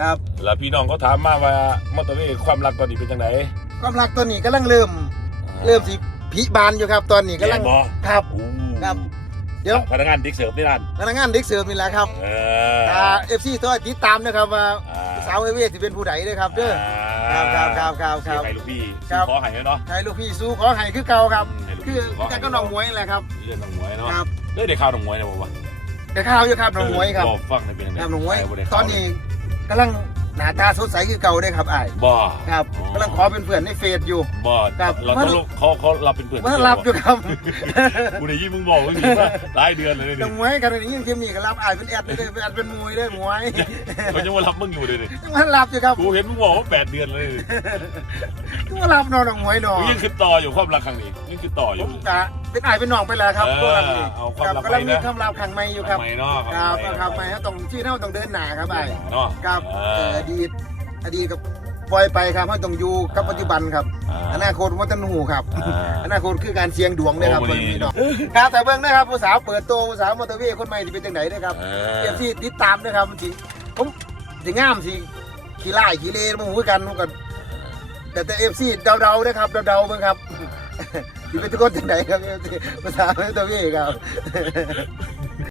ครับแล้วพี่น้องเขาถามมาว่ามอเตอร์เวย์ความรักตอนนี้เป็นจังไดความรักตัวนี้กำลังเริ่ม เริ่มสิพิบานอยู่ครับ ตอนนี้กำลังแม่นบ่ครับอู้ครับ เดี๋ยวพนักงานดิกเสิร์ฟที่ร้านพนักงานเด็กเสิร์ฟนี่แหละครับเอถ้าเอฟซีตัวติดตามนะครับว่าอ่าสาวเอเวสิเป็นผู้ใดเด้อครับเด้อครับครับครับครับครับใครลูกพี่ครับขอให้เนาะให้ลูกพี่สู้ขอให้คือเก่าครับให้ลูกคืพี่อขอแต่ให้ก็น้องหมวยแหละครับเรื่องน้องหมวยเนาะครับเด้ได้ข่าวน้องหมวยนะบอกว่าเดี๋ยวข้าวอยู่ครับน้องหมวยครับบอกฟังในอยเป็นยังไงครับน้องหมวยใครบ่ได้ตข่าวอนนี้ กำลังหน้าตาสดใสคือเก่าได้อครับอ้ายบ่ครับกำลังขอเป็นเพื่อนในเฟซอยู่ บ่ครับ เราต้องลงเขาเขารับเป็นเพื่อนว่ารับอยู่ครับกูได้ยินมึงบอกว่ามีว่าหลายเดือนเลยน้นี่องหมวยกันอย่างนี้เทมนี่ก็รับอ้ายเป็นแอดเลยเด้อเป็นแอดเป็นมวยได้อหมวยเขาจะมารับมึงอยู่เลยนี่มันรับอยู่ครับกูเห็นมึงบอกว่าแปดเดือนเลยนี่ก็มารับนอนน้องหมวยนอกูนยังคือต่ออยู่ความรักครั้งนี้ยังคือต่ออผยู่มกะ เป็นอ้ายเป็นน้องไปแล้วครับเออพวกเรานี่เอาคความรับลับกำลังไปมีนะ คำลับขังไม่อยู่ครับทำไมเนาะครับทำไมครับไม่ครับต้องชื่อเท่าต้องเดินหน้าครับอ้ายเนาะครับเอเอ่อออดีตอดีตกับปล่อยไปครับให้ต้องอยู่กับปัจจุบันครับ อนาคตวัฒนหูครับ อนาคตคือการเสี่ยงดวงนะครับโอ้เพิ่นดีพี่น้องครับแต่เบิ่งนะครับผู้สาวเปิดตัวผู้สาวมอเตอร์เวย์คนใหม่ที่เป็นจังไดนะครับเอเทียอบที่ติดตามนะครับมันสิผมสิงามสิขี้ไล่ขี้เลมาหูกันผมก็แต่แต่ FC เดาๆนะครับเดาๆเบิ่งครับ ที่เปทุกคนที่ไหนครับพี่ภาษาไม่ตัวพี่ครับ